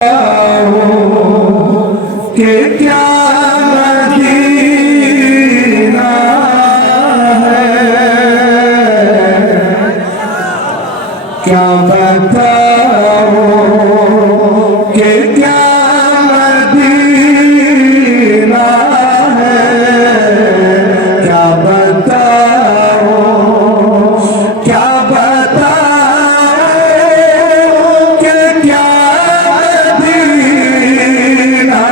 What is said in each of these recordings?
کہ کیا مدینہ ہے، کیا بتاؤں کہ کیا مدینہ ہے، کیا بتاؤں، کیا بتاؤں کہ کیا مدینہ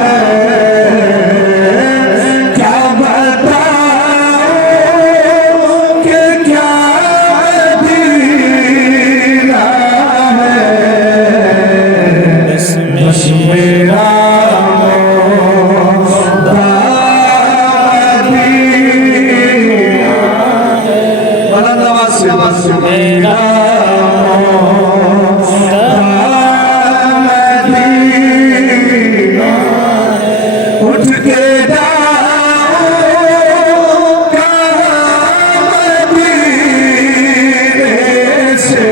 ہے، کیا بتاؤں کہ کیا مدینہ ہے، بس میرا بلند آواز سے بس میرا مدینہ اٹھ کے جاؤں گا مدینے سے،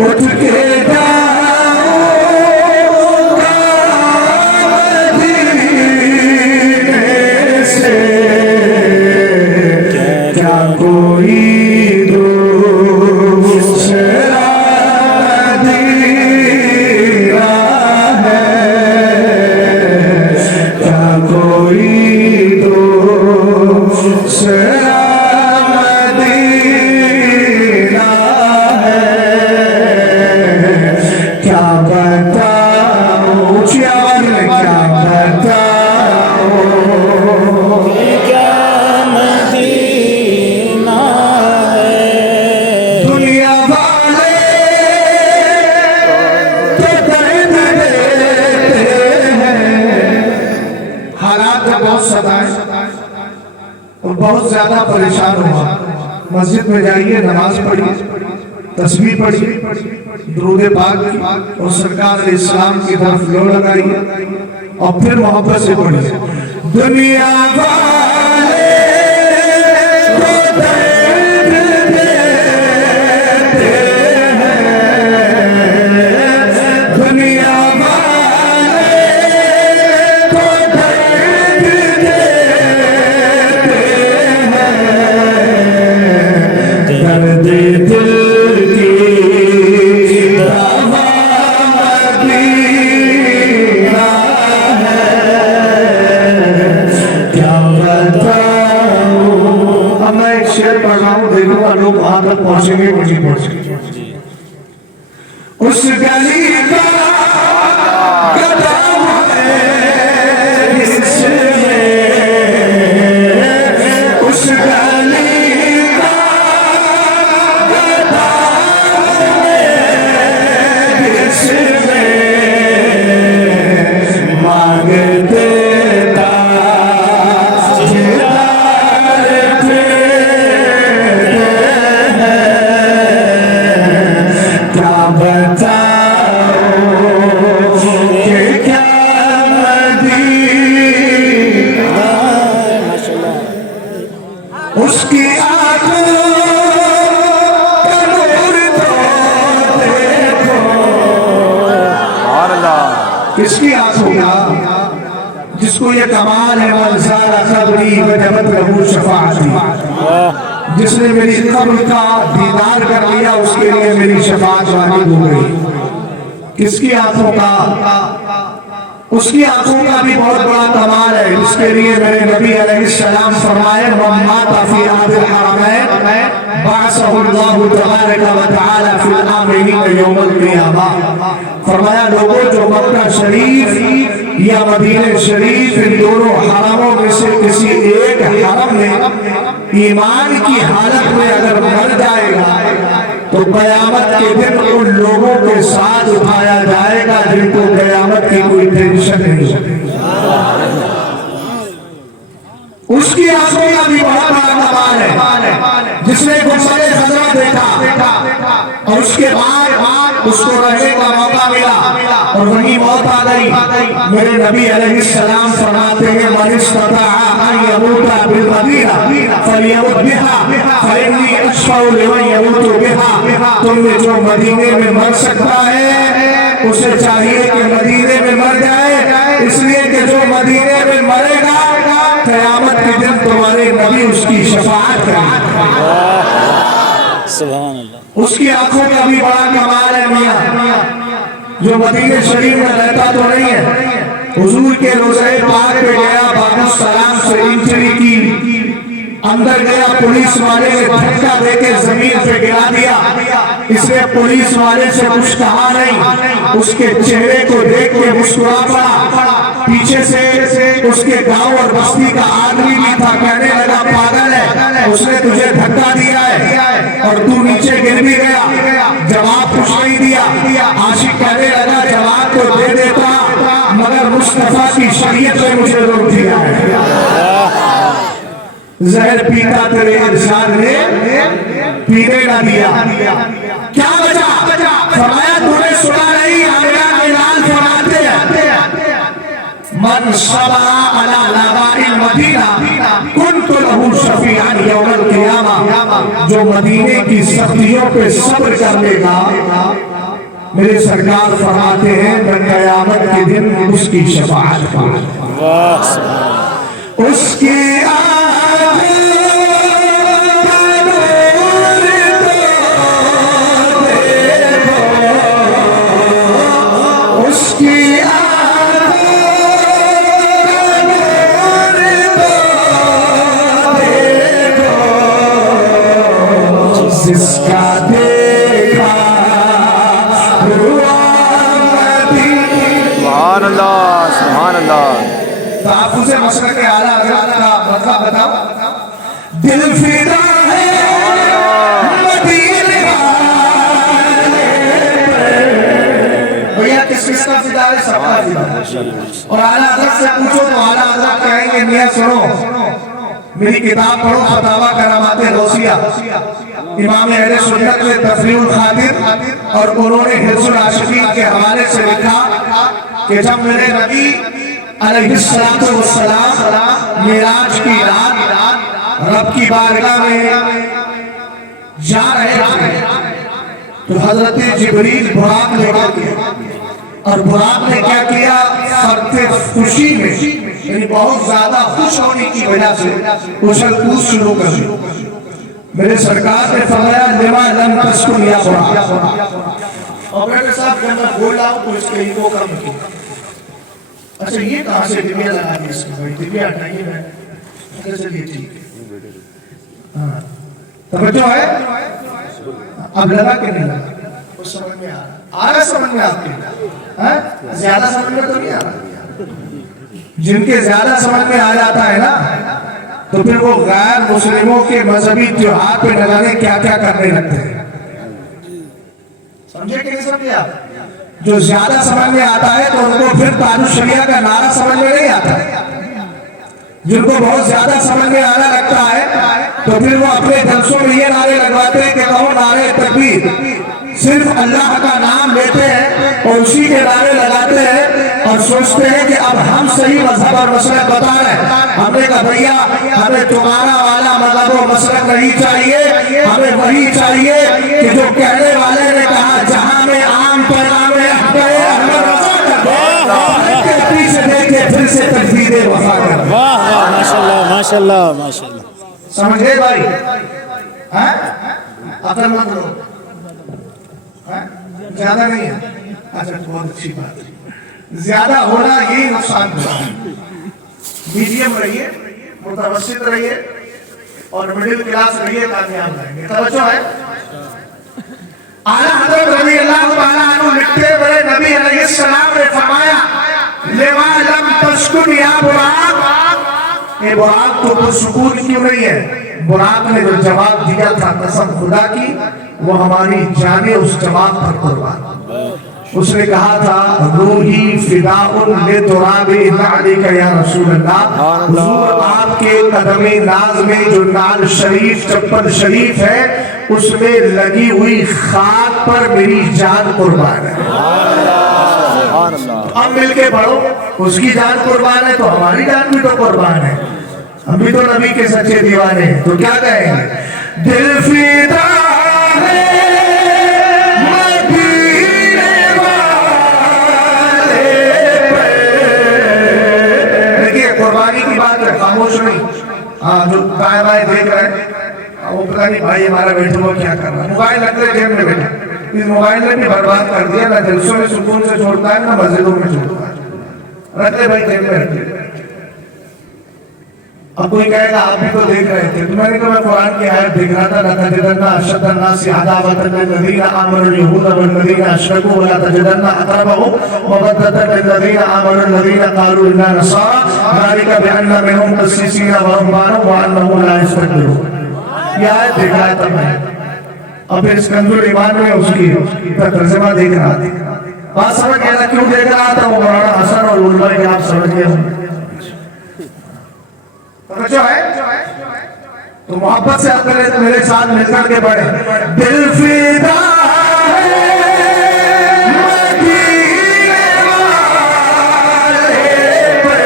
اٹھ کے جاؤں گا مدینے سے، کیا کوئی دوسرا مدینہ ہے، کیا کوئی دوسرا مدینہ ہے، کیا بتاؤں، اونچی آواز میں کیا بتاؤں کیا مدینہ ہے، دنیا والے تو درد دیتے ہیں، حالات کا بہت ستائے اور بہت زیادہ پریشان ہوا، مسجد میں جائیے، نماز پڑھیے، تسبیح پڑھیے، درود پاک اور سرکار علیہ السلام کی طرف لو لگائیے اور پھر محبت سے پڑھیے۔ دنیا والے تو درد دیتے ہیں، دنیا والے تو درد دیتے ہیں، درد دل کی دوا مدینہ ہے، کیا بتاؤں۔ اب میں ایک شعر پڑھ رہا ہوں، دیکھوں گا لوگ وہاں تک پہنچیں گے مجھے پہنچیں گے۔ اس گلی کا قدم ہے اس میں، اس گلی کا قدم ہے اس میں، مانگتے تاجدار پھرتے ہیں، کیا بتاؤں کہ کیا مدینہ، اس کی آنکھوں کا نور تو دیکھو، کس کی آنکھوں کا، جس کو یہ کمال ہے من زار قبری وجبت لہو شفاعتی، جس نے میری قبر کا دیدار کر لیا اس کے لیے میری شفاعت واجب ہو گئی۔ کس کی آنکھوں کا، اس کی آنکھوں کا بھی بہت بڑا کمال ہے، جس کے لیے میرے نبی علیہ السلام فرمائے من مات فی احد الحرمین بعثہ اللہ تبارک و تعالی فی الآمنین یوم القیامہ، فرمایا لوگوں جو مکہ شریف یا مدینہ شریف ان دونوں حرموں میں سے کسی ایک حرم میں ایمان کی حالت میں اگر مر جائے گا تو قیامت کے دن ان لوگوں کے ساتھ اٹھایا جائے گا جن کو قیامت کی کوئی ٹینشن نہیں ہوگی۔ اس کی آنکھوں کا بھی بہت بڑا کمال ہے، جس نے گنبد خضرا دیکھا اور اس کے بعد اس کو رہنے کا موقع ملا اور وہی موت آ گئی۔ میرے نبی علیہ السلام فرماتے ہیں من استطاع ان يموت بالمدینہ فلیمت بہا فإنی اشفع لمن يموت بہا، تم نے جو مدینے میں مر سکتا ہے اسے چاہیے کہ مدینے میں مر جائے، اس لیے کہ جو مدینے میں مرے گا قیامت کے دن تمہارے نبی اس کی شفاعت کریں گے۔ سبحان اللہ۔ اس کی آنکھوں کا بھی بڑا کمال ہے میاں، جو مدینہ شریف میں رہتا تو نہیں ہے، حضور کے روضہ پاک پہ گیا، باب السلام سے انٹری کی، اندر گیا، پولیس والے نے دھکا دے کے زمین پہ گرا دیا، اس نے پولیس والے سے کچھ کہا نہیں، اس کے چہرے کو دیکھ کے مسکرا پڑا، پیچھے سے اس کے گاؤں اور بستی کا آدمی بھی تھا، کہنے لگا پاگل ہے، اس نے تجھے دھکا دیا ہے اور تو نیچے گر بھی گیا، جواب کچھ نہیں دیا۔ عاشق کہنے لگا جواب تو دے دیتا مگر مصطفیٰ کی شریعت نے مجھے روک دیا ہے، زہر پیتا تیرے ارشاد نے پینے نہ دیا، کیا بچا؟ فرمایا تو نے سنا نہیں، آمنہ اعلان فرماتے ہیں من صبر علی لواء المدینہ کنت لہ شفیعا یوم القیامہ، جو مدینے کی سختیوں پہ صبر کر لے گا میرے سرکار فرماتے ہیں میں قیامت کے دن اس کی شفاعت کروں، اس کی جس کا دیکھا سبحان اللہ سبحان اللہ۔ تحفظ مسلک اعلیٰ حضرت کا مطلب بتاؤ، دل فدا ہے مدینے والے پر، بھیا کس کس کا فدا ہے؟ سب کا فدا ہے۔ اور اعلیٰ حضرت سے پوچھو تو اعلیٰ حضرت کہیں گے میاں سنو میری کتاب پڑھو فتاویٰ کرامات غوثیہ، امام اہل سنت نے تفریح الخاطر، اور انہوں نے حرص العاشقین کے حوالے سے لکھا کہ جب میرے نبی علیہ السلام معراج کی رات رب کی بارگاہ میں جا رہے تھے تو حضرت جبریل براق لے کر گیا، اور براق نے کیا کیا؟ فرتے خوشی میں یعنی بہت زیادہ خوش ہونے کی وجہ سے اچھل کود شروع کر دی۔ میرے سرکار نے فرمایا لما لم تسکن یا براق، اور بیٹے صاحب جب میں بول رہا ہوں تو اس کے ایگو کم کی، اچھا یہ کہاں سے ڈبیا لگا دی اس میں؟ ڈبیا ہٹائیے، میں چلیے ٹھیک ہے، توجہ ہے؟ اب لگا کہ نہیں لگا؟ کچھ سمجھ میں آ رہا سمجھ میں آپ کے؟ زیادہ سمجھ میں تو نہیں آ رہا؟ جن کے زیادہ سمجھ میں آ جاتا ہے نا تو پھر وہ غیر مسلموں کے مذہبی تہوار پہ نہ جانے کیا کیا کرنے لگتے ہیں، سمجھے کہ نہیں سمجھے آپ؟ جو زیادہ سمجھ میں آتا ہے تو ان کو پھر تاج الشریعہ کا نعرہ سمجھ میں نہیں آتا ہے، جن کو بہت زیادہ سمجھ میں آنا لگتا ہے تو پھر وہ اپنے جلسوں میں یہ نعرے لگواتے ہیں کہ کہو نعرے تکبیر، صرف اللہ کا نام لیتے ہیں اور اسی کے نعرے لگاتے ہیں اور سوچتے ہیں کہ اب ہم صحیح مذہب اور مسلک بتا رہے ہیں۔ ہم نے کہا بھیا ہمیں تمہارا والا مذہب و مسلک نہیں چاہیے، ہمیں وہی چاہیے کہ جو کہنے والے نے کہا جہاں میں عام پیغام احمد رضا کر دے، پیچھے دیکھے پھر سے تجدید وفا کر۔ واہ واہ ماشاءاللہ ماشاءاللہ ماشاءاللہ، سمجھے بھائی؟ عقل مند لو، زیادہ نہیں ہے، اچھا بہت اچھی بات ہے، زیادہ ہونا یہی نقصان ہے، میڈیم رہیے، متوسط رہیے اور مڈل کلاس رہیے، کامیاب رہیں گے۔ توجہ ہے؟ اعلیٰ حضرت رضی اللہ تعالیٰ عنہ لکھتے بڑے نبی علیہ السلام نے فرمایا لما لم تسکن یا براق، اے براق تو پرسکون کیوں نہیں ہے؟ براق نے جو جواب دیا تھا قسم خدا کی وہ ہماری جانیں اس جواب پر قربان۔ اس نے کہا تھا روحی فداء لتراب نعلک یا رسول اللہ، حضور آپ کے قدم ناز میں جو نال شریف چپل شریف ہے اس میں لگی ہوئی خاک پر میری جان قربان ہے۔ اب مل کے پڑھو، اس کی جان قربان ہے تو ہماری جان بھی تو قربان ہے، ہم بھی تو نبی کے سچے دیوانے ہیں، تو کیا کہیں گے؟ دل فدا ہے مدینے والے موبائل رکھ لے جیب میں بیٹھا. اس موبائل نے بھی برباد کر دیا, نہ جلسوں میں سکون سے چھوڑتا ہے نہ مسجدوں میں چھوڑتا ہے. رکھ لے بھائی جیب میں رکھ لے. اب کوئی کہے گا آپ بھی تو دیکھ رہے تھے, تو میں نے کہا میں قرآن کی آیت دیکھ رہا تھا, لَتَجِدَنَّ أَشَدَّ النَّاسِ عَدَاوَةً لِلَّذِينَ آمَنُوا الْيَهُودَ وَالَّذِينَ أَشْرَكُوا وَلَا تَجِدَنَّ أَقْرَبَهُمْ مَوَدَّةً لِلَّذِينَ آمَنُوا الَّذِينَ قَالُوا إِنَّا نَصَارَىٰ ذَلِكَ بِأَنَّ مِنْهُمْ قِسِّيسِينَ وَرُهْبَانًا وَأَنَّهُمْ لَا يَسْتَكْبِرُونَ. یہ آیت دیکھ رہا تھا میں, اور پھر اس کنز الایمان میں اس کی ترجمہ دیکھ رہا تھا. بات سمجھ گیا تھا کیوں دیکھ رہا تھا, وہ مولانا حسن اور علماء کے آپ سمجھ گئے ہوں. توجہ ہے تو محبت سے آپ میرے ساتھ مل کر کے پڑھیں. دل فدا ہے مدینے والے پہ,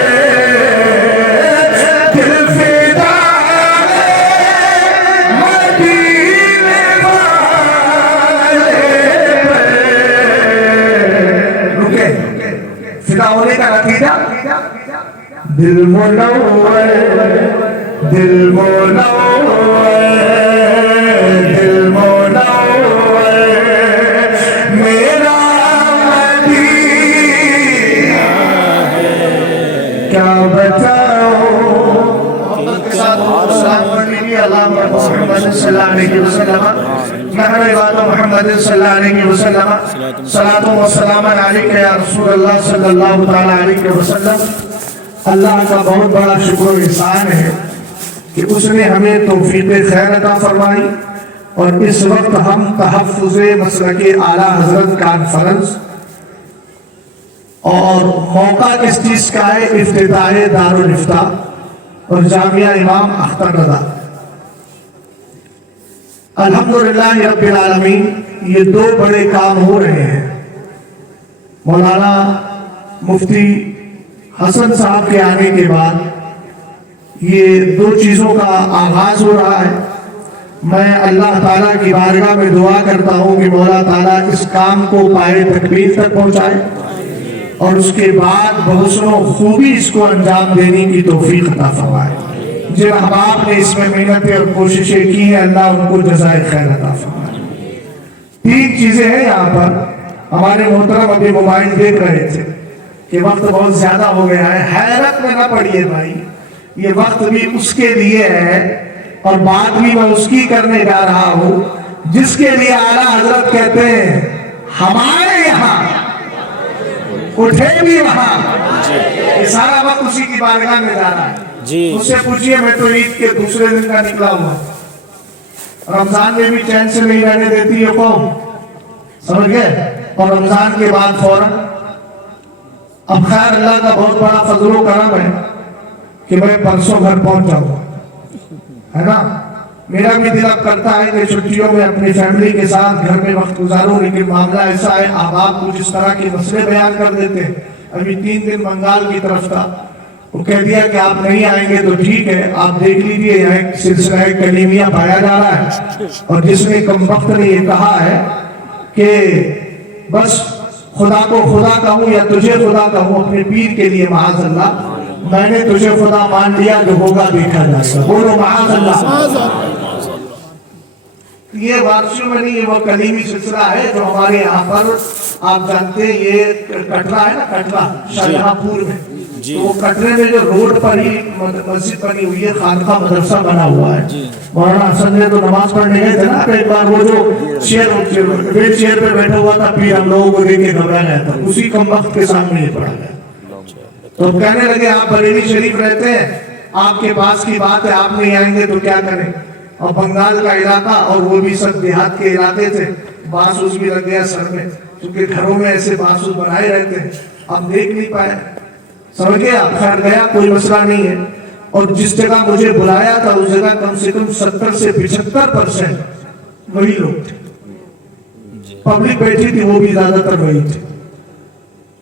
دل فدا ہے مدینے والے پہ. رکے, فدا ہونے کا نتیجہ دل منور, دل منور, دل منور, میرا مدینہ ہے, کیا بتاؤں. محبت کے ساتھ سلام پڑھ لیجیے. اللہم محمد صلی اللہ علیہ وسلم, نحن عباد محمد صلی اللہ علیہ وسلم, صلاۃ و سلام علیک یا رسول اللہ صلی اللہ تعالی علیہ وسلم. اللہ کا بہت بڑا شکر و احسان ہے کہ اس نے ہمیں توفیق خیر عطا فرمائی, اور اس وقت ہم تحفظ مسلک اعلیٰ حضرت کانفرنس اور موقع کس چیز کا ہے, افتتاح دارالفتاء اور جامعہ امام اختر رضا. الحمدللہ رب العالمین, یہ دو بڑے کام ہو رہے ہیں. مولانا مفتی حسن صاحب کے آنے کے بعد یہ دو چیزوں کا آغاز ہو رہا ہے. میں اللہ تعالیٰ کی بارگاہ میں دعا کرتا ہوں کہ مولا تعالیٰ اس کام کو پائے تکمیل تک پہنچائے, اور اس کے بعد بحسن و خوبی اس کو انجام دینے کی توفیق عطا فرمائے. جن احباب نے اس میں محنتیں اور کوششیں کی ہیں, اللہ ان کو جزائے خیر عطا فرمائے. تین چیزیں ہیں یہاں پر. ہمارے محترم ابھی موبائل دیکھ رہے تھے کہ وقت بہت زیادہ ہو گیا ہے. حیرت میں نہ پڑیے بھائی, یہ وقت بھی اس کے لیے ہے اور بات بھی میں اس کی کرنے جا رہا ہوں جس کے لیے اعلیٰ حضرت کہتے ہیں ہمارے یہاں اٹھے بھی وہاں. یہ سارا وقت اسی کی بارگاہ میں جا رہا ہے. اس سے پوچھئے, میں تو عید کے دوسرے دن کا نکلا ہوا, رمضان میں بھی چین سے نہیں رہنے دیتی یہ قوم, سمجھ گئے, اور رمضان کے بعد فوراً. اب خیر اللہ کا بہت بڑا فضل و کرم ہے کہ میں پرسوں گھر پہنچ جاؤں, ہے نا. میرا بھی دل اب کرتا ہے کہ چھٹیوں میں اپنی فیملی کے ساتھ گھر میں وقت گزاروں, لیکن معاملہ ایسا ہے آپ کچھ اس طرح کے مسئلے بیان کر دیتے. ابھی 3 دن بنگال کی طرف تھا, وہ کہہ دیا کہ آپ نہیں آئیں گے تو ٹھیک ہے, آپ دیکھ لیجئے یہاں ایک سلسلہ کلیمیہ پایا جا رہا ہے, اور جس نے کم وقت نے یہ کہا ہے کہ بس خدا کو خدا کہوں یا تجھے خدا کہوں اپنے پیر کے لیے, معاذ اللہ, میں نے تجھے خدا مان لیا, جو ہوگا دیکھا جائے گا, بولو معاذ اللہ. یہ وارثیوں میں نہیں, یہ وہ کلیمی سلسلہ ہے جو ہمارے یہاں پر آپ جانتے ہیں, یہ کٹرا ہے نا, کٹرا شاہجہاں پور میں, تو وہ کٹرے میں جو روڈ پر ہی مسجد بنی ہوئی ہے, خانقاہ مدرسہ بنا ہوا ہے. مولانا حسن نے تو نماز پڑھنے گئے تھے نا ایک بار, وہ جو ویل چیئر پہ بیٹھا ہوا تھا, پھر ہم لوگوں کو لے کے گھبرا گیا تھا, اسی کم وقت کے سامنے یہ پڑھا گیا. تو کہنے لگے آپ بریلی شریف رہتے ہیں, آپ کے پاس کی بات ہے, آپ نہیں آئیں گے تو کیا کریں. اور بنگال کا علاقہ, اور وہ بھی سب دیہات کے علاقے تھے, باسوس بھی لگ گیا سر میں, کیونکہ گھروں میں ایسے باسوس بنائے رہتے ہیں, اب دیکھ نہیں پائے. سمجھ گئے آپ, خیر گیا, کوئی مسئلہ نہیں ہے. اور جس جگہ مجھے بلایا تھا اس جگہ کم سے کم 70 سے 75% وہی لوگ تھے, پبلک بیٹھی تھی وہ بھی زیادہ تر وہی تھے.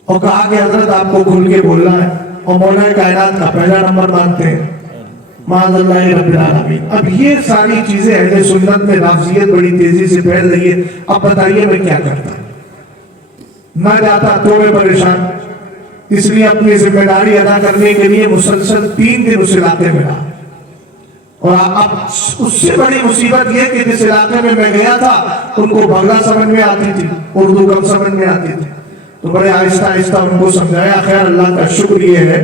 اور کہا کہ حضرت آپ کو کھل کے بولنا ہے, اور مولا کائنات کا پہلا نمبر مانتے ہیں, معاذ اللہ رب العالمین. اب یہ ساری چیزیں اہل سنت میں رافضیت بڑی تیزی سے پھیل رہی ہے. اب بتائیے میں کیا کرتا, نہ جاتا تو میں پریشان, اس لیے اپنی ذمہ داری ادا کرنے کے لیے مسلسل 3 دن اس علاقے میں رہا. اور اب اس سے بڑی مصیبت یہ کہ جس علاقے میں میں گیا تھا ان کو بنگلہ سمجھ میں آتی تھی، اردو کم سمجھ میں آتی تھی، تو بڑے آہستہ آہستہ ان کو سمجھایا. خیر اللہ کا شکر یہ ہے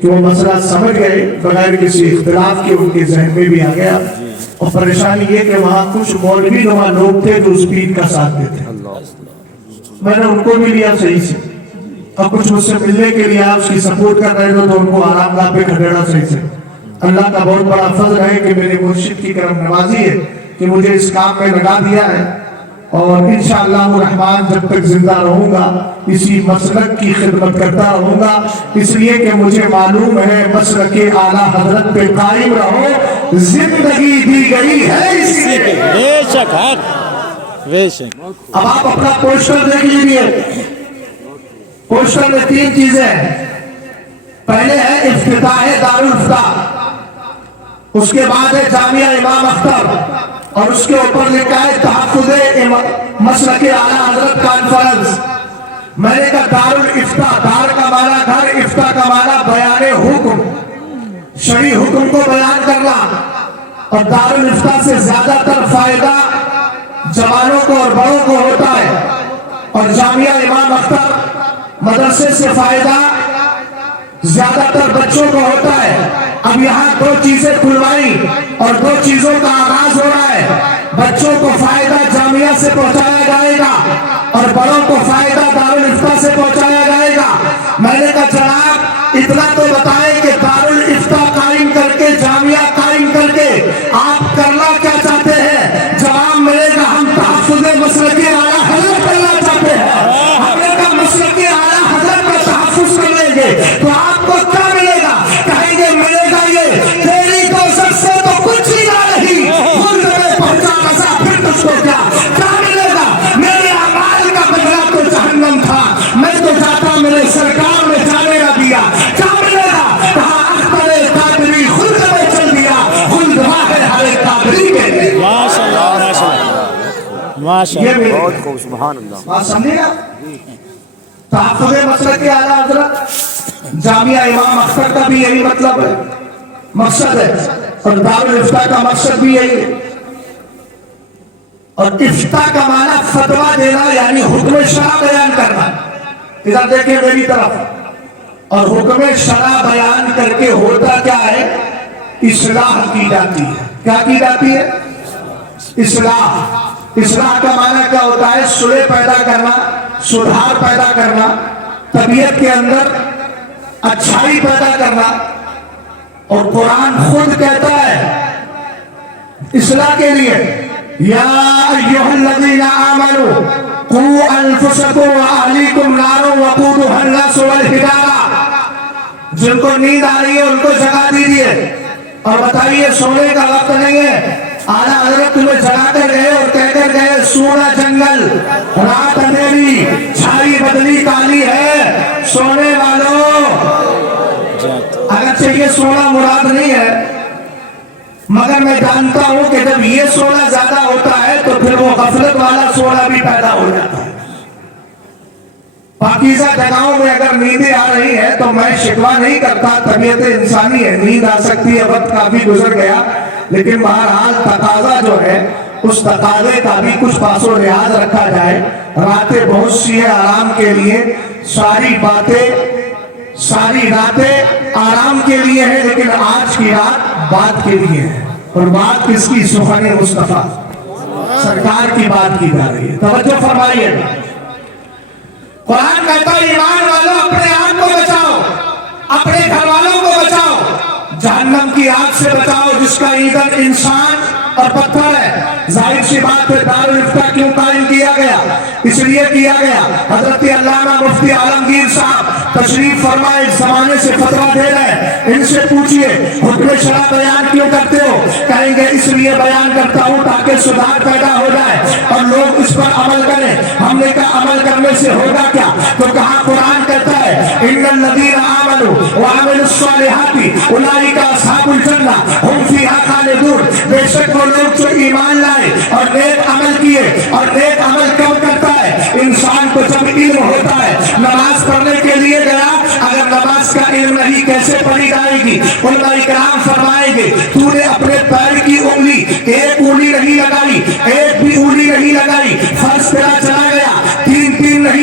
کہ وہ مسئلہ سمجھ گئے بغیر کسی اختلاف کے، ان کے ذہن میں بھی آ گیا. اور پریشانی یہ کہ وہاں کچھ مولوی نما لوگ تھے جو اس پیر کا ساتھ دیتے. میں نے ان کو بھی لیا صحیح سے، اور کچھ مجھ سے ملنے کے لیے آپ اس کی سپورٹ کر رہے تھے تو ان کو آرام گاہ پہ کھڑیڑا صحیح سے. اللہ کا بہت بڑا فضل ہے کہ میرے مرشد کی کرم نوازی ہے کہ مجھے اس کام میں لگا دیا ہے، اور انشاءاللہ الرحمن جب تک زندہ رہوں گا اسی مسلک کی خدمت کرتا رہوں گا. اس لیے کہ مجھے معلوم ہے مسلک اعلیٰ حضرت پہ قائم رہو، زندگی دی گئی ہے اسی لیے. بے شک حق، بے شک. اب آپ اپنا پوسٹر دیکھ لیجیے. پوسٹر میں 3 چیزیں ہیں. پہلے ہے افتتاح دارالفتاح، اس کے بعد ہے جامعہ امام اختر، اور اس کے اوپر لکھا ہے تحفظ مسلک اعلیٰ حضرت کانفرنس. میں نے کہا دارالفتاح، دار کا معنی گھر، افتاح کا معنی بیان حکم، شرعی حکم کو بیان کرنا. اور دارالفتاح سے زیادہ تر فائدہ جوانوں کو اور بڑوں کو ہوتا ہے، اور جامعہ امام اختر مدرسے سے فائدہ زیادہ تر بچوں کو ہوتا ہے. اب یہاں 2 چیزیں کھلوائی اور 2 چیزوں کا آغاز ہو رہا ہے. بچوں کو فائدہ جامعہ سے پہنچایا جائے گا اور بڑوں کو فائدہ دارالفتاح سے پہنچایا جائے گا. میں نے کہا جناب اتنا تو بتائیں کہ دارالفتاح قائم کر کے، جامعہ قائم کر کے آپ کرنا کیا چاہتے ہیں؟ جواب ملے گا ہم تحفظ مسلک اعلیٰ حضرت کرنا چاہتے ہیں. ہم نے کہا مسلک اعلیٰ حضرت کا تحفظ کر لیں گے تو آپ کو کیا ملے گا؟ کہیں گے ملے گا یہ تیری کوشش سے تو کچھ ہی نہ رہی، خود میں پہنچا رسا پھر تجھ کو کیا ملے گا؟ میرے اعمال کا بدلہ تو جہنم تھا، میں تو جاتا میرے سرکار میں جانے نہ دیا. کیا ملے گا؟ کہا اختر قادری خلد میں چل دیا، خلد ہے ہر قادری کے لیے. ماشاءاللہ ماشاءاللہ ماشاءاللہ. بہت خوب، سبحان اللہ. بات سمجھے گا؟ تحفظ مسلک اعلیٰ حضرت، جامعہ امام اختر کا بھی یہی مطلب ہے، مقصد ہے، اور دارالفتاح کا مقصد بھی یہی ہے. اور افتاء کا معنی فتویٰ دینا یعنی حکم شرع بیان کرنا. ادھر دیکھیں میری طرف. اور حکم شرع بیان کر کے ہوتا کیا ہے؟ اصلاح کی جاتی ہے. کیا کی جاتی ہے؟ اصلاح. اصلاح کا معنی کیا ہوتا ہے؟ صلح پیدا کرنا، سدھار پیدا کرنا، طبیعت کے اندر اچھائی پیدا کرنا. اور قرآن خود کہتا ہے اصلاح کے لیے یا ایھا الذین آمنوا قوا انفسکم واہلیکم نارا وقودھا الناس والحجارہ. جن کو نیند آ رہی ہے ان کو جگا دیجیے اور بتائیے سونے کا وقت نہیں ہے. اعلیٰ حضرت تمہیں جگا کر گئے اور کہہ کر گئے سونا جنگل، رات اندھیری، چھائی بدلی کالی ہے، سونے والوں. اگرچہ یہ سونا مراد نہیں ہے، مگر میں جانتا ہوں کہ جب یہ سونا زیادہ ہوتا ہے تو پھر وہ غفلت والا سونا بھی پیدا ہو جاتا ہے. پاکیزہ جگہوں میں اگر نیندیں آ رہی ہیں تو میں شکوہ نہیں کرتا، طبیعت انسانی ہے، نیند آ سکتی ہے، وقت کافی گزر گیا، لیکن بہرحال تقاضا جو ہے اس تقاضے کا بھی کچھ پاس و لحاظ رکھا جائے. راتیں بہت سی ہیں آرام کے لیے، ساری راتیں آرام کے لیے ہیں، لیکن آج کی رات بات کے لیے ہے. اور بات کس کی؟ سخن مصطفیٰ سرکار کی بات کی جا رہی ہے. توجہ فرمائیے. قرآن کہتا ہے ایمان والوں اپنے آپ کو بچاؤ، اپنے گھر والوں کو بچاؤ، جہنم کی آگ سے بچاؤ جس کا ایندھن انسان اور پتھر ہے. ظاہر سی بات ہے دارالفتاح کیوں قائم کیا گیا؟ اس لیے کیا گیا. حضرت علامہ مفتی عالمگیر صاحب تشریف فرمائے، اس زمانے سے فتویٰ دے رہے ہیں، ان سے پوچھئے حکم شرع بیان کیوں کرتے ہو؟ کہیں گے اس لیے بیان کرتا ہوں تاکہ سدھار پیدا ہو جائے اور لوگ اس پر عمل کریں. ہم نے کہا عمل کرنے سے ہوگا کیا؟ تو کہا قرآن کہتا ہے ان الذین آمنوا وعملوا الصالحات اولئک اصحاب الجنہ هم فیہا خالدون. بے شک وہ لوگ جو ایمان لائے اور نیک عمل کیے. اور نیک عمل کب کرتا ہے؟ انسان کو جب علم ہوتا ہے. نماز پڑھنے کے لیے گیا، اگر نماز کا علم نہیں کیسے پڑھی جائے گی؟ علماء کرام فرمائیں گے تو نے اپنے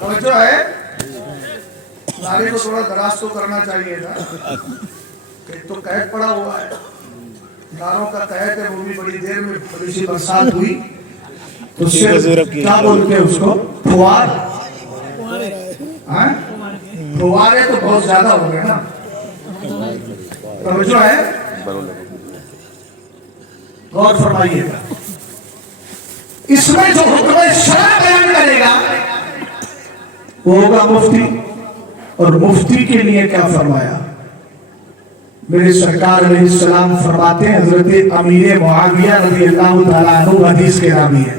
توجہ ہے نعرے کو تھوڑا دراز تو کرنا چاہیے تھا کہ تو قید پڑا ہوا ہے ناروں کا قید ہے وہ بھی بڑی دیر میں بڑی سی برسات ہوئی تو اس سے کیا بولتے ہیں اس کو پھوار پھوارے تو بہت زیادہ ہو گئے نا توجہ ہے غور فرمائیے گا اس میں جو حکم شرع بیان کرے گا وہ ہوگا مفتی اور مفتی کے لیے کیا فرمایا میرے سرکار علیہ السلام فرماتے ہیں حضرت امیر معاویہ رضی اللہ تعالیٰ عنہ حدیث کے راوی ہے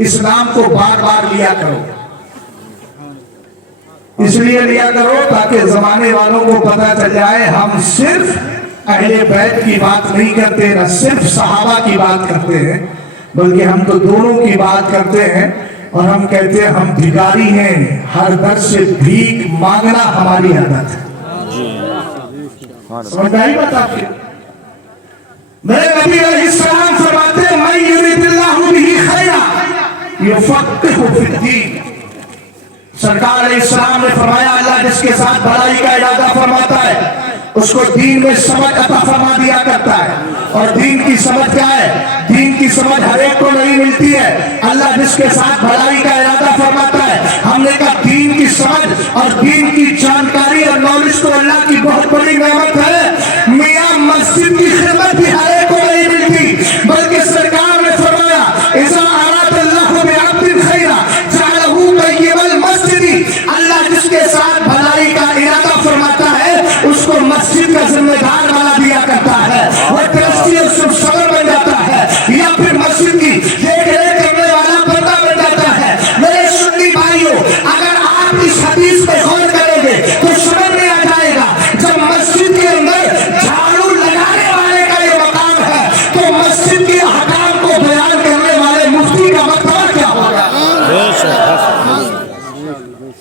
اسلام کو بار بار لیا کرو اس لیے لیا کرو تاکہ زمانے والوں کو پتہ چل جائے ہم صرف اہل بیت کی بات نہیں کرتے نہ صرف صحابہ کی بات کرتے ہیں بلکہ ہم تو دونوں کی بات کرتے ہیں اور ہم کہتے ہیں ہم بھکاری ہیں ہر در سے بھیک مانگنا ہماری عادت ہے سمجھ میں آئی بات آپ کی میرے نبی علیہ السلام فرماتے ہیں من یرید اللہ بہ خیرا یفقہہ فی الدین سرکار علیہ السلام نے فرمایا اللہ جس کے ساتھ بھلائی کا ارادہ فرماتا ہے اس کو دین میں سمجھ عطا فرما دیا کرتا ہے اور دین کی سمجھ کیا ہے دین کی سمجھ ہر ایک کو نہیں ملتی ہے اللہ جس کے ساتھ بھلائی کا ارادہ فرماتا ہے ہم نے کہا دین کی سمجھ اور دین کی جانکاری اور نالج تو اللہ کی بہت بڑی نعمت ہے میاں مسجد کی خدمت بھی ہر ایک کو نہیں ملتی بلکہ سرکار نے فرمایا اذا اراد اللہ بعبد خیرا جعلہ طیب المسجد اللہ جس کے ساتھ بھلائی کا ارادہ فرماتا ہے اس کو مسجد کا ذمہ دار بنا دیا کرتا ہے وہ ٹرسٹی اور سب صبر بن جاتا ہے یا پھر مسجد کی دیکھ ریکھ کرنے والا بندہ بن جاتا ہے میرے سنی بھائیوں اگر آپ اس حدیث پہ غور کریں گے تو سمجھ میں آ جائے گا جب مسجد کے اندر جھاڑو لگانے والے کا یہ مقام ہے تو مسجد کے احکام کو بیان کرنے والے مفتی کا مرتبہ کیا ہوگا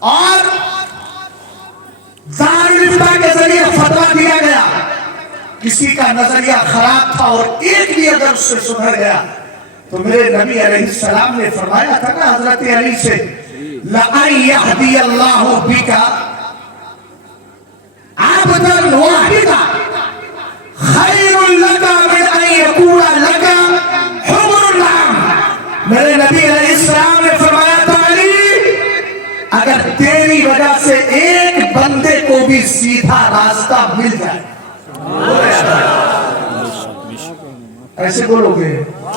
اور دارالفتہ کے ذریعے فتویٰ دیا گیا کسی کا نظریہ خراب تھا اور ایک بھی اگر اس سے سدھر گیا تو میرے نبی علیہ السلام نے فرمایا تھا نا حضرت علی سے لَأَن يَهْدِيَ اللَّهُ بِكَ عَبْدًا وَاحِدًا خَيْرٌ لَكَ مِنْ أَن يَكُونَ لَكَ حُمُرُ النَّعَمِ میرے نبی علیہ السلام نے فرمایا تھا علی اگر تیری وجہ سے ایک بندے کو بھی سیدھا راستہ مل جائے ایسے بولو گے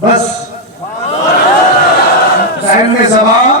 بس ذہن میں زبان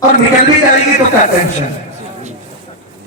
اور نکل بھی جائے گی تو کیا ٹینشن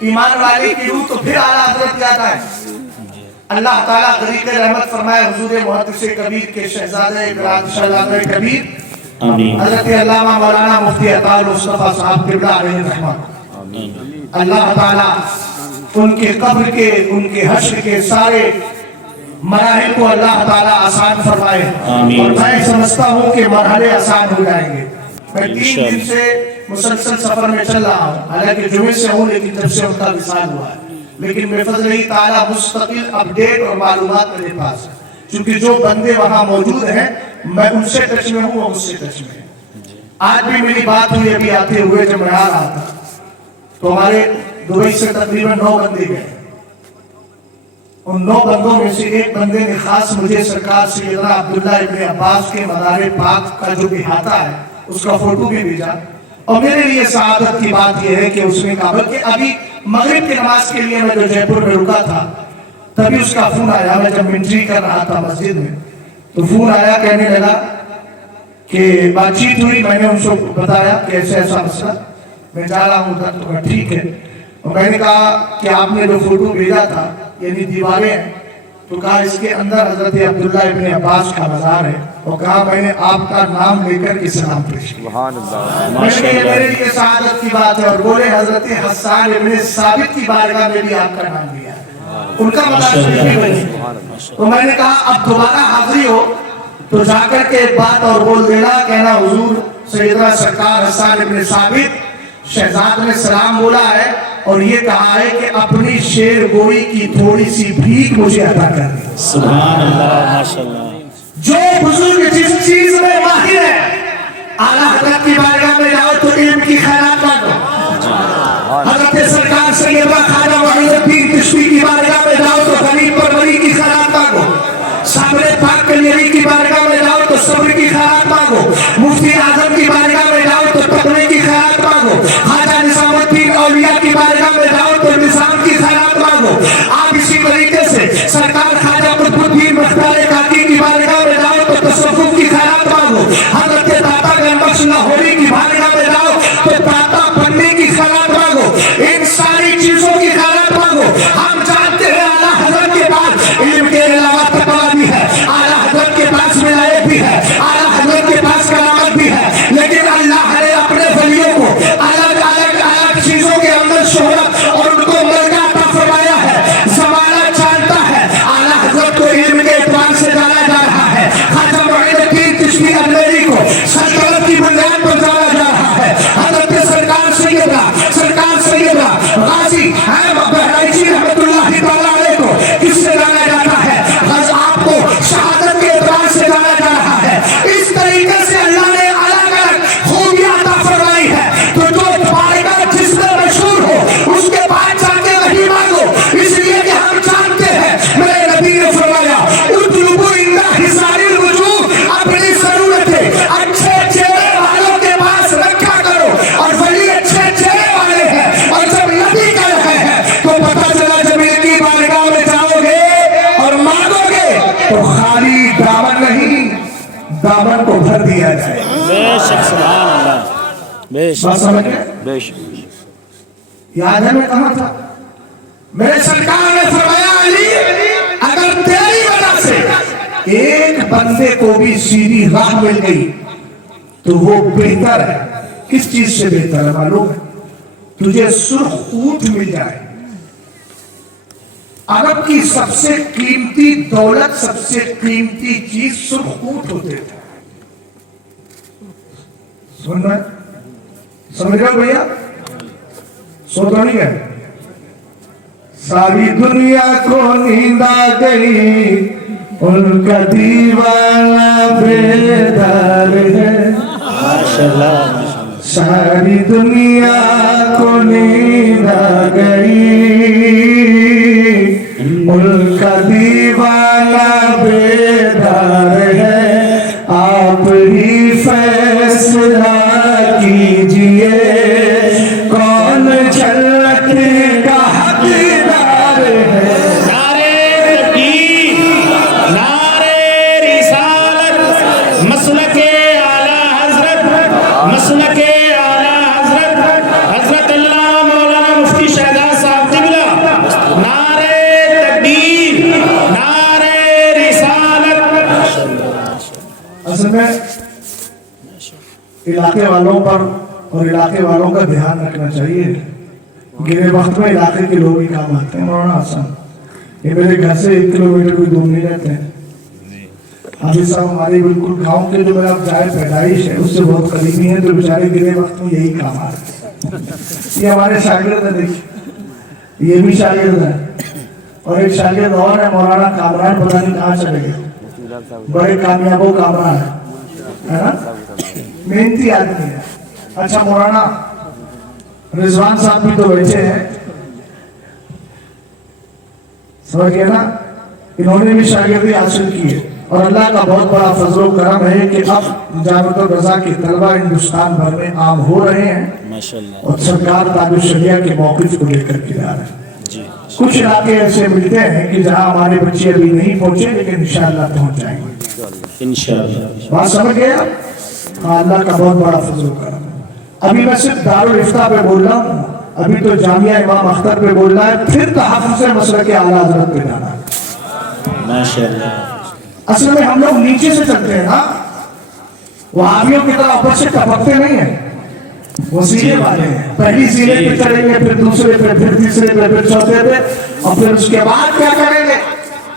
ایمان والے کی روح تو پھر اعلیٰ حضرت جاتا ہے اللہ تعالیٰ طریق رحمت فرمائے حضور محدث کبیر کے شہزادہ شہزادہ کبیر آمین حضرت علامہ مولانا مفتی عطا المصطفیٰ صاحب قبلہ علیہ رحمت اللہ تعالیٰ ان کے قبر کے ان کے حشر کے سارے مراحل کو اللہ تعالیٰ آسان فرمائے آمین اور میں سمجھتا ہوں کہ مرحلے آسان ہو جائیں گے میں 3 دن سے مسلسل سفر میں چل رہا ہوں حالانکہ جمعے سے ہوں لیکن جب سے ان کا وصال ہوا ہے لیکن بفضل تعالیٰ مستقل اپڈیٹ اور معلومات میرے پاس ہے چونکہ جو بندے وہاں موجود ہیں میں ان سے ٹچ میں ہوں اور اس سے ٹچ میں ہوں آج بھی میری بات ہوئی ابھی آتے ہوئے جب میں آ رہا تھا تو ہمارے دبئی سے تقریباً 9 بندے گئے ان 9 بندوں میں سے ایک بندے نے خاص مجھے سرکار سیدنا عبداللہ ابن عباس کے مزار پاک کا جو احاطہ ہے اس کا فوٹو بھی بھیجا اور میرے لیے سعادت کی بات یہ ہے کہ اس نے کہا بلکہ ابھی مغرب کی نماز کے لیے میں جو جے پور میں رکا تھا تبھی اس کا فون آیا میں جب انٹری کر رہا تھا مسجد میں تو فون آیا کہنے لگا کہ بات چیت ہوئی میں نے ان کو بتایا کہ ایسا ایسا مسئلہ میں جا رہا ہوں ادھر تو کہا ٹھیک ہے اور میں نے کہا کہ آپ نے جو فوٹو بھیجا تھا یعنی دیواریں ہیں تو کہا اس کے اندر حضرت عبداللہ ابن عباس کا مزار ہے اور کہا میں نے آپ کا نام لے کر کے سلام پیش کیا میرے لیے سعادت کی بات ہے اور بولے حضرت حسان ابن ثابت کی بارگاہ میں بھی آپ کا نام لیا ہے ان کا مزار شریف بھی بنی تو میں نے کہا اب دوبارہ حاضری ہو تو جا کر کے ایک بات اور بول دینا، کہنا حضور سیدنا سرکار حسان ابن ثابت شہزاد نے سلام بولا ہے اور یہ کہا ہے کہ اپنی شعر گوئی کی تھوڑی سی بھیک مجھے عطا کر دی۔ سبحان اللہ، ماشاءاللہ۔ جو بزرگ جس چیز میں ماہر ہے، اعلیٰ حضرت کی بارگاہ میں جاؤ تو علم کی خیرات مانگو، حضرت سرکار سیدنا خواجہ معین الدین چشتی کی بارگاہ میں جاؤ تو غریب پروری کی خیرات مانگو، صابر پاک کلیری کی بارگاہ میں جاؤ تو صبر کی خیرات مانگو، مفتی اعظم کی بارگاہ میں جاؤ تو تقوی کی خیرات مانگو، خواجہ نظام الدین اولیاء کی بارگاہ میں جاؤ تو نظام کی خیرات مانگو۔ آپ اسی طریقے سے سرکار خواجہ قطب الدین مختار کاکی کی بارگاہ میں جاؤ تو تصوف کی خیرات مانگو، حضرت داتا گنج بخش لاہوری کی بارگاہ میں جاؤ تو داتا بننے کی خیرات مانگو، ان ساری چیزوں کی خیرات مانگو۔ ہم جانتے ہیں اعلیٰ حضرت کے پاس علم کے علاوہ تقویٰ بھی ہے، اعلیٰ حضرت کے پاس ولایت بھی ہے، اعلیٰ حضرت کے پاس کرامت بھی ہے، لیکن اللہ نے اپنے ولیوں کو الگ الگ چیزوں کے اندر شہرت اور ان کو ملکہ عطا فرمایا ہے۔ زمانہ جانتا ہے اعلیٰ حضرت کو علم کے اعتبار سے جانا جا رہا ہے، خواجہ معین الدین چشتی اجمیری کو سلطنت کی بنیاد پر جانا جا رہا ہے، حضرت سرکار سیدنا غازی بہرائچی رحمت اللہ تعالیٰ علیہ کو کس سے جانا جاتا ہے؟ آپ کو شہادت کے اعتبار سے جانا جا رہا ہے۔ اس طریقے سے اللہ نے الگ الگ خوبیاں عطا فرمائی ہے، تو جو بارگاہ جس میں مشہور ہو اس کے پاس جا کے وہی مانگو، اس لیے کہ ہم جانتے ہیں میرے نبی نے فرمایا اطلبوا عند حصار الوجوہ، اپنی ضرورتیں اچھے چہرے والوں کے پاس رکھا کرو، اور ولی اچھے چہرے والے ہیں، اور جب نبی کہہ رہے ہیں تو پتہ چلا جب ان کی بارگاہ میں جاؤ گے اور مانگو گے تو خالی دامن نہیں، دامن کو بھر دیا جائے۔ بے شک، سبحان اللہ، بے شک، بات سمجھ گئے؟ بے شک۔ یاد ہے میں کہاں تھا؟ میرے سرکار نے فرمایا علی اگر تیری وجہ سے ایک بندے کو بھی سیدھی راہ مل گئی تو وہ بہتر ہے۔ کس چیز سے بہتر ہے معلوم ہے؟ تجھے سرخ اونٹ مل جائے۔ عرب کی سب سے قیمتی دولت، سب سے قیمتی چیز سرخ اونٹ ہوتے تھے۔ سن رہے سمجھ گئے بھیا؟ سو تو نہیں گئے؟ ساری دنیا کو نیند آ گئی، ان کا دیوانہ بیدار ہے۔ ماشاءاللہ، ساری دنیا کو نیند آ گئی، ان کا دیوانہ بیدار ہے۔ آپ ہی فیصلہ کیجئے کون جنت کا حقدار ہے۔ نعرے تکبیر، نعرے رسالت، مسلک اعلیٰ حضرت، مسلک اعلیٰ حضرت حضرت علامہ مولانا مفتی شہزاد صاحب قبلہ، نعرے تکبیر، نعرے رسالت۔ اصل میں علاقے والوں پر اور علاقے والوں کا دھیان رکھنا چاہیے۔ گرے وقت میں علاقے کے لوگ ہی کام آتے ہیں۔ مولانا آسان یہ میرے گھر سے 1 کلومیٹر کوئی دور نہیں رہتے ہیں۔ حافظ صاحب ہماری بالکل گاؤں کے جو میرا جائے پیدائش ہے اس سے بہت قریبی ہیں، تو بیچارے گرے وقت میں یہی کام آتے ہیں۔ یہ ہمارے شاگرد ہیں، دیکھیے یہ بھی شاگرد ہے، اور ایک شاگرد اور ہے مولانا کامران، پتہ نہیں کہاں چلے گئے، بڑے کامیابوں کامران ہے نا، محنتی آدمی ہے۔ اچھا مولانا رضوان صاحب بھی تو بیٹھے ہیں، سمجھ گئے نا، انہوں نے بھی شاگردی حاصل کی ہے، اور اللہ کا بہت بڑا فضل و کرم ہے کہ اب جامعۃ الرضا کے طلبہ ہندوستان بھر میں عام ہو رہے ہیں، ماشاءاللہ، اور سرکار تاج الشریعہ کے موقف کو لے کر کے جا رہے ہیں۔ جی، کچھ علاقے ایسے ملتے ہیں کہ جہاں ہمارے بچے ابھی نہیں پہنچے، لیکن انشاءاللہ پہنچ جائیں گے۔ انشاءاللہ۔ بات سمجھ گئے آپ؟ ہاں، اللہ کا بہت بڑا فضل و کرم ہے۔ ابھی میں صرف دارالافتاء پہ بول رہا ہوں، ابھی تو جامعہ امام اختر پہ بول رہا ہے، پھر تحفظ مسلک اعلیٰ حضرت پہ جانا ہے۔ ماشاءاللہ، اصل میں ہم لوگ نیچے سے چلتے ہیں نا، وہابیوں کی طرح اوپر سے ٹپکتے نہیں ہیں، وہ سینے والے ہیں۔ پہلی سینے پہ چڑھیں گے، پھر دوسرے پہ، پھر تیسرے پہ، پھر چوتھے پہ، اور پھر اس کے بعد کیا کریں گے؟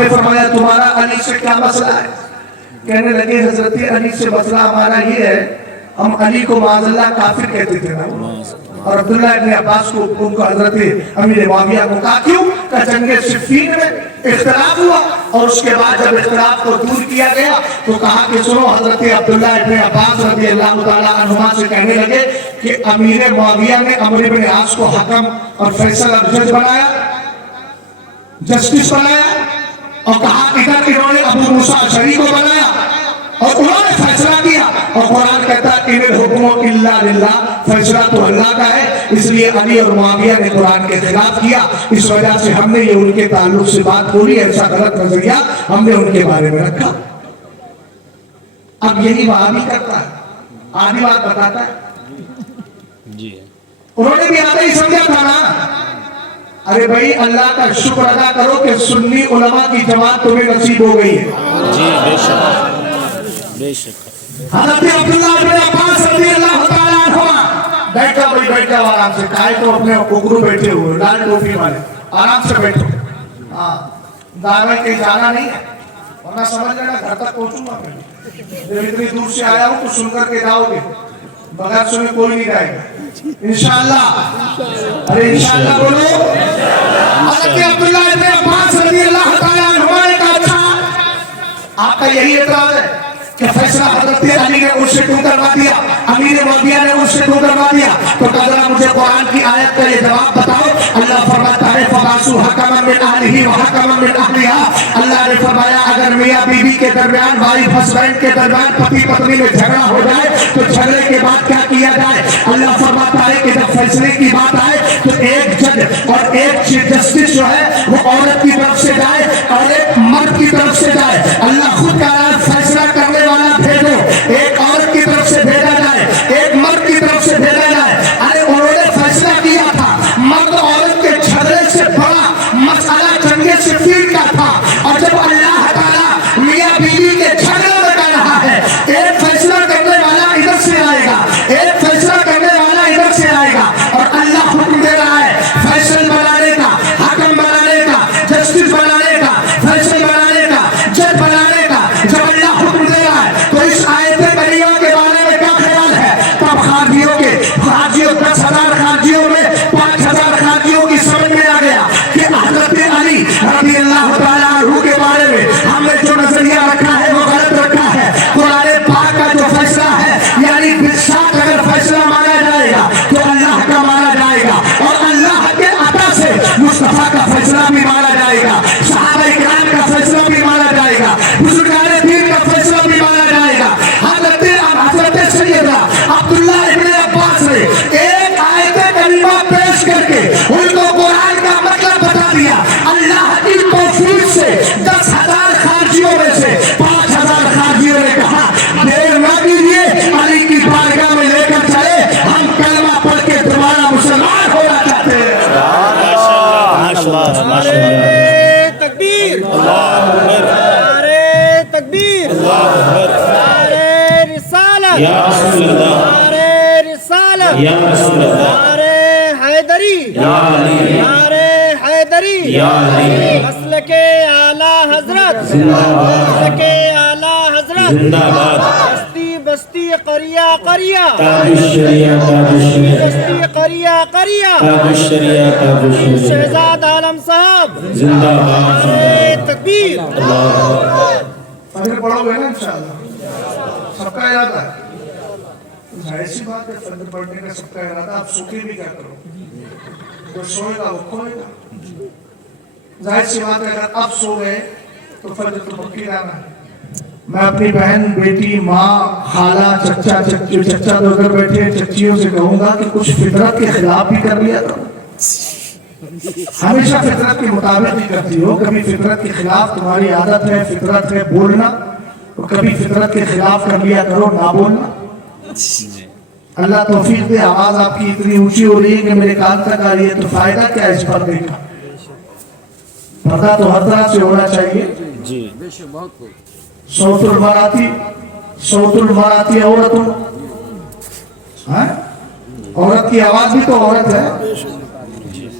نے فرمایا تمہارا علی سے کیا مسئلہ ہے؟ کہنے لگے حضرت علی سے مسئلہ ہمارا یہ ہے، ہم علی کو معاذ اللہ کافر کہتے تھے نا، اور عبداللہ ابن عباس کو حضرت امیر معاویہ کو کہا کیوں؟ کہ جنگ صفین میں اختلاف ہوا، اور اس کے بعد جب اختلاف کو دور کیا گیا تو کہا کہ سنو، حضرت عبداللہ ابن عباس رضی اللہ تعالیٰ عنہما سے کہنے لگے کہ امیر معاویہ نے عمرو بن عاص کو حکم اور فیصلہ جج بنایا، جسٹس بنایا، اور کہا ادھر انہوں نے ابو موسیٰ اشعری کو بنایا اور انہوں نے فیصلہ کیا، اور قرآن کہتا ہے ان الحکم الا للہ، فیصلہ تو اللہ کا ہے، اس لیے علی اور معاویہ نے قرآن کے خلاف کیا، اس وجہ سے ہم نے یہ ان کے تعلق سے بات بولی، ایسا غلط نظریہ ہم نے ان کے بارے میں رکھا۔ اب یہی وہابی کرتا ہے، آدھی بات بتاتا ہے، انہوں نے بھی آدھا ہی سمجھا تھا نا۔ ارے بھائی اللہ کا شکر ادا کرو کہ سنی علماء کی جماعت تمہیں نصیب ہو گئی ہے۔ جی بے شک بے شک۔ حضرت عبداللہ ابن عباس رضی اللہ تعالیٰ عنہ، بیٹھا بھائی بیٹھا آرام سے، کائے تو اپنے گھنگرو بیٹھے ہوئے لال ٹوپی والے، آرام سے بیٹھو، ہاں دعوے کہیں جانا نہیں ہے، ورنہ سمجھ لینا گھر تک پہنچوں گا میں، جب اتنی دور سے آیا ہوں تو سن کر کے جاؤ گے، بغیر سنے کوئی نہیں جائے گا انشاءاللہ۔ ارے انشاءاللہ بولو۔ حضرت عبداللہ ابن عباس رضی اللہ تعالیٰ عنہ نے کہا اچھا آپ کا یہی اعتراض ہے کہ فیصلہ حضرت علی نے اس سے کیوں کروا دیا، امیر معاویہ نے اس سے کیوں کروا دیا؟ تو ذرا مجھے قرآن کی آیت کا یہ جواب بتاؤ۔ اللہ فرماتا ہے فَبَعَثُوا حَكَمًا مِّنْ أَهْلِهِ وَحَكَمًا مِّنْ أَهْلِهَا، اللہ نے فرمایا اگر میاں بیوی کے درمیان، بھائی ہسبینڈ کے درمیان، پتی پتنی میں جھگڑا ہو جائے تو جھگڑے کے بعد کیا کیا جائے؟ اللہ فرماتا ہے کہ جب فیصلے کی بات آئے تو ایک جج اور ایک چیف جسٹس جو ہے وہ عورت کی طرف سے جائے اور ایک مرد کی طرف سے جائے۔ اللہ خود کا فیصلہ کرنے والا بھیجو، ایک عورت کی طرف سے بھیجا جائے، ایک مرد کی طرف سے بھیجا جائے۔ ارے انہوں نے فیصلہ کیا تھا، مرد عورت کے جھگڑے سے بڑا مسئلہ جنگ صفین کا تھا، اور جب اللہ تعالیٰ میاں بیوی کے جھگڑے میں کر رہا ہے، ایک فیصلہ کرنے والا ادھر سے آئے گا، ایک فیصلہ کرنے والا ادھر سے آئے گا، اور اللہ حکم دے رہا ہے فیصل بنانے کا، حکم بنانے کا، جسٹس بنانے کا، فیصل بنانے کا، جج بنانے کا۔ جب اللہ حکم دے رہا ہے تو اس آیت کریمہ کے بارے میں کیا خیال ہے؟ تب خارجیوں 10,000 خارجیوں میں 5,000 خارجیوں کی سمجھ میں آ گیا کہ حضرت علی رضی اللہ تعالیٰ عنہ کے بارے میں ہم نے جو نظریہ رکھا ہے وہ غلط رکھا ہے۔ قرآن پاک کا جو فیصلہ ہے یعنی بالساق اگر فیصلہ مانا جائے گا تو اللہ کا مانا جائے گا، اور اللہ کے عطا سے مصطفیٰ کا فیصلہ بھی مانا جائے گا، صحابہ کرام کا فیصلہ بھی مانا جائے گا، بزرگان دین کا فیصلہ بھی مانا جائے گا۔ حضرت سیدنا عبداللہ ابن عباس نے ایک آیت کریمہ پیش کر کے ان کو قرآن کا مطلب بتا دیا۔ اللہ کی توفیق سے 10,000 خارجیوں میں سے 5,000 خارجیوں نے کہا دیر نہ کیجیے، علی کی بارگاہ میں لے کر چلے، ہم کلمہ پڑھ کے دوبارہ مسلمان ہونا چاہتے ہیں۔ نعرے تکبیر، نعرے تکبیر، نعرے رسالت، یا رسول اللہ، نعرے رسالت، یا رسول اللہ، نعرے حیدری، یا علی، نعرے حیدری، یا علی، مسلک اعلی حضرت، زندہ باد، مسلک اعلی حضرت، زندہ باد، بستی بستی قریہ قریہ، تاج الشریعہ، تاج الشریعہ، بستی قریہ قریہ، تاج الشریعہ، تاج الشریعہ، شہزاد عالم صاحب، زندہ باد، نعرے تکبیر۔ اللہ فجر پڑھو گے نا انشاءاللہ، سب کا ارادہ ہے، ظاہر سی بات ہے فجر پڑھنے کا سب کا ارادہ، آپ سوکھے بھی کیا کرو، جو سوئے گا وہ کھوئے گا، ظاہر سی بات ہے اگر اب سو گئے تو فجر تو پکی جانا ہے۔ میں اپنی بہن، بیٹی، ماں، خالہ، چچا، چچا تو ادھر بیٹھے، چچیوں سے کہوں گا کہ کچھ فطرت کے خلاف بھی کر لیا کرو، ہمیشہ فطرت کے مطابق ہی کرتی ہو، کبھی فطرت کے خلاف تمہاری عادت ہے، فطرت ہے بولنا، اور کبھی فطرت کے خلاف کر لیا کرو نہ بولنا۔ اللہ توفیق دے، آواز آپ کی اتنی اونچی ہو رہی ہے کہ میرے کان تک آ رہی ہے، تو فائدہ کیا اس پردے کا؟ پردہ تو ہر طرح سے ہونا چاہیے۔ جی صوت المراتی عورتوں، عورت کی آواز بھی تو عورت ہے،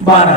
12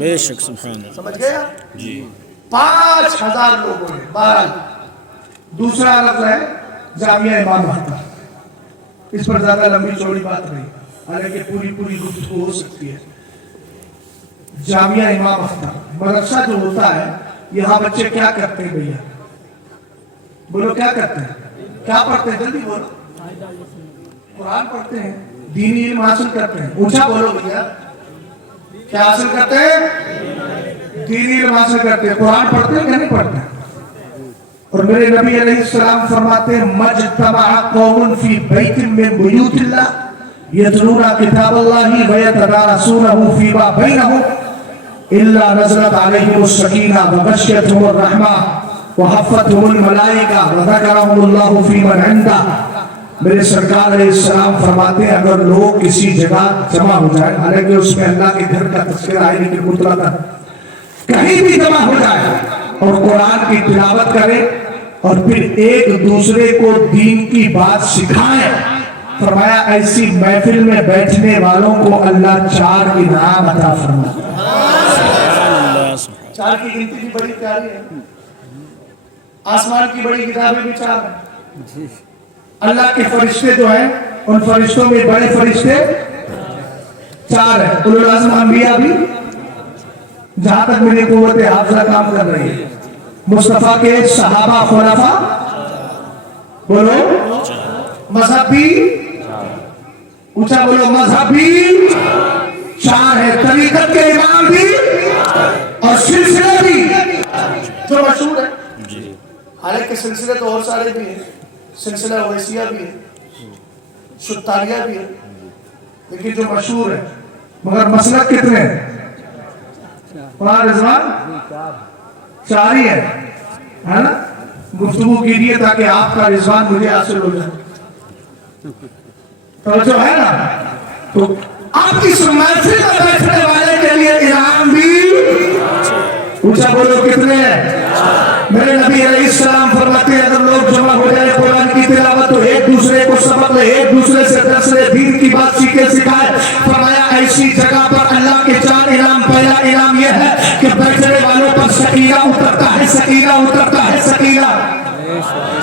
بے شک سبحان اللہ سمجھ گیا؟ جی 5000 لوگوں نے. بہرحال دوسرا لفظ ہے جامعہ امام مہدی. اس پر زیادہ لمبی چوڑی بات نہیں، حالانکہ پوری گفتگو ہو سکتی ہے. جامعہ امام مہدی مدرسہ جو ہوتا ہے، یہاں بچے کیا کرتے ہیں بھیا؟ بولو کیا کرتے ہیں؟ کیا پڑھتے ہیں؟ جلدی بولو. قرآن پڑھتے ہیں، دینی علم حاصل کرتے ہیں. اونچا بولو بھیا. کیا حاصل کرتے ہیں؟ دینی علم حاصل کرتے ہیں. قرآن پڑھتے ہیں کہ نہیں پڑھتے ہیں؟ اور میرے نبی علیہ السلام فرماتے ہیں مجتمع قوم فی بیت من بیوت اللہ یتلون کتاب اللہ ویتدارسونہ فیما بینہم الا نزلت علیہم السکینہ وغشیتہم الرحمہ وحفتہم الملائکہ وذکرہم اللہ فی من عندہ. میرے سرکار علیہ السلام فرماتے ہیں اگر لوگ کسی جگہ جمع ہو جائے، حالانکہ اس میں اللہ کے گھر کا تذکرہ ہے لیکن مطلقاً کہیں بھی جمع ہو جائے اور قرآن کی تلاوت کرے اور پھر ایک دوسرے کو دین کی بات سکھائیں، فرمایا ایسی محفل میں بیٹھنے والوں کو اللہ 4 انعام عطا فرماتا ہے. 4 کی گنتی بھی بڑی پیاری ہے. آسمان کی بڑی کتابیں بھی 4 ہیں. اللہ کے فرشتے جو ہیں ان فرشتوں میں بڑے فرشتے 4 ہیں. اولو العزم انبیاء بھی جہاں تک میری قوت حافظہ کام کر رہی ہے. مصطفیٰ کے صحابہ خلفاء بولو مذہب بھی اونچا بولو مذہب بھی 4 ہے. طریقت کے امام بھی اور سلسلے بھی جو مشہور ہے. حالانکہ سلسلے تو اور سارے بھی ہیں. سلسلہ اویسیہ بھی ہے، شتاریہ بھی ہے، لیکن جو مشہور ہے مگر مسلک کتنے ہیں؟ وہاں رضوان 4 ہی ہے نا. گفتگو کیجیے تاکہ آپ کا رضوان مجھے حاصل ہو جائے. توجہ ہے نا. تو آپ کی محفل میں بیٹھنے والے کے لیے انعام بھی اونچا بولو کتنے ہیں؟ میرے نبی علیہ السلام فرماتے ہیں اگر لوگ جمع ہو جائے قرآن کی تلاوت تو ایک دوسرے کو سبق لے، ایک دوسرے سے درس لے، دین کی بات سیکھے سکھائے. فرمایا ایسی جگہ پر اللہ کے 4 انعام. پہلا انعام یہ ہے کہ بیٹھنے والوں پر سکینہ اترتا ہے. سکینہ اترتا ہے.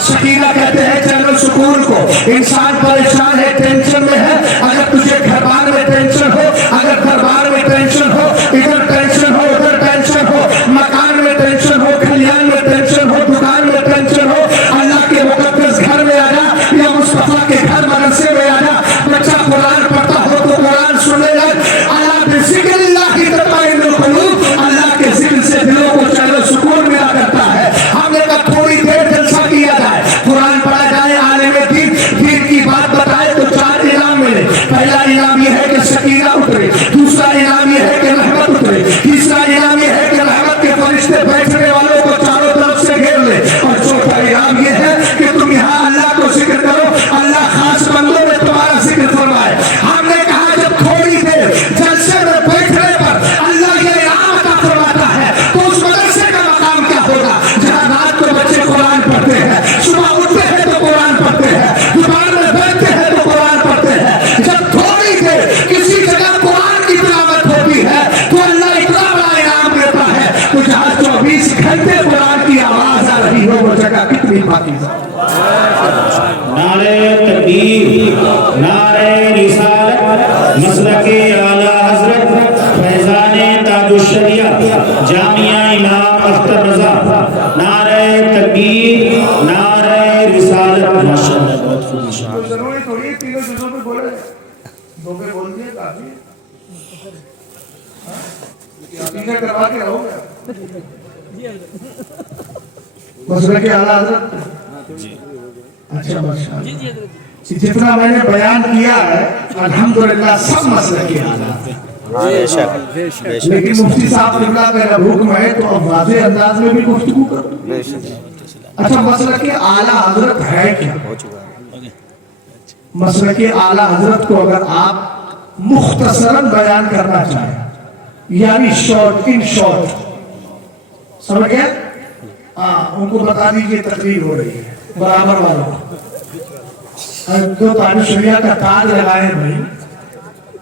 سکینہ کہتے ہیں جنرل سکون کو. انسان پریشان ہے، ٹینشن میں ہے. اگر تجھے گھر بار میں ٹینشن ہو، اگر گھر بار میں ٹینشن ہو، ادھر ٹینشن ہو، ادھر ٹینشن ہو، مکان میں ٹینشن ہو، کھلیان میں ٹینشن ہو، دکان میں ٹینشن ہو، اللہ کے مقدس گھر میں آ جا یا مصطفیٰ کے گھر مدرسے میں آ جا. بچہ قرآن پڑھتا ہو تو قرآن سننے لگ. اللہ بذکر اللہ تطمئن القلوب. اللہ کے ذکر سے دلوں کو چلو سکون ملا کرتا ہے. ہم نے کہا تھوڑی دیر جلسہ کیا جائے، قرآن پڑھا جائے، عالم دین کی بات بتائے تو 4 انعام ملے. پہلا انعام یہ ہے کہ سکینہ اترے. دوسرا انعام یہ ہے کہ رحمت اترے. تیسرا انعام یہ ہے کہ رحمت کے فرشتے بیٹھنے والوں کو چاروں طرف سے گھیر لے. اور چوتھا انعام یہ ہے کہ تم یہاں اللہ کو ذکر کرو، اللہ خاص بندوں میں تمہارا ذکر فرمائے. ہم نے کہا جب تھوڑی دیر جلسے میں بیٹھنے پر اللہ یہ انعام عطا فرماتا ہے تو اس مدرسے کا مقام کیا ہوگا جہاں رات کو بچے قرآن پڑھتے ہیں، صبح اٹھتے ہیں تو قرآن پڑھتے ہیں، دوپہر میں بیٹھتے ہیں تو قرآن پڑھتے ہیں. جب تھوڑی دیر کسی جگہ قرآن کی تلاوت ہوتی ہے تو اللہ اتنا بڑا انعام دیتا ہے. تو جہاں 24 گھنٹے قرآن کی آواز آ رہی ہو وہ جگہ کتنی پاکیزہ. نعرہ تکبیر، نعرہ رسالت، مسلک اعلیٰ حضرت فیضان تاج الشریعہ جامعہ امام اختر رضا. نعرہ تکبیر، نعرہ رسالت. ماشاءاللہ بہت خوب ماشاءاللہ. ضروری تھوڑی ہے 3 جزوں میں بولے 2 پہ بول دیے کافی. 3 کروا کے رہو گا. مسلک اعلیٰ حضرت. اچھا ماشاءاللہ. جتنا میں نے بیان کیا ہے الحمدللہ سب مسلک اعلیٰ ہیں. لیکن مفتی صاحب قبلہ کا جب حکم ہے تو اب واضح انداز میں بھی گفتگو کرو. اچھا مسلک اعلیٰ حضرت ہے کیا؟ مسلک اعلیٰ حضرت کو اگر آپ مختصراً بیان کرنا چاہیں یعنی شارٹ ان شارٹ سمجھ گئے؟ ان کو بتا دیجئے تقریر ہو رہی ہے برابر والوں جو تاج الشریعہ کا تاج لگائے بھائی